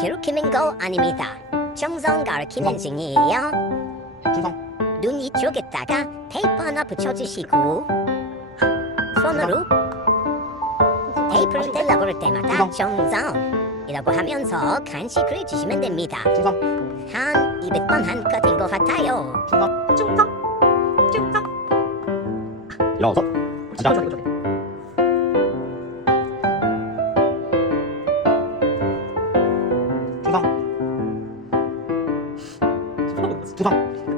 기록히는 거 아닙니다. 정성 가르치는 중이에요. 충성. 눈 이쪽에다가 테이프 하나 붙여주시고 손으로 테이프를 떼려볼 때마다 정성이라고 하면서 간식을 주시면 됩니다. 충성. 한 200번 한 컷인 것 같아요. 충성. 일어서. 앉아. 충성. 충성.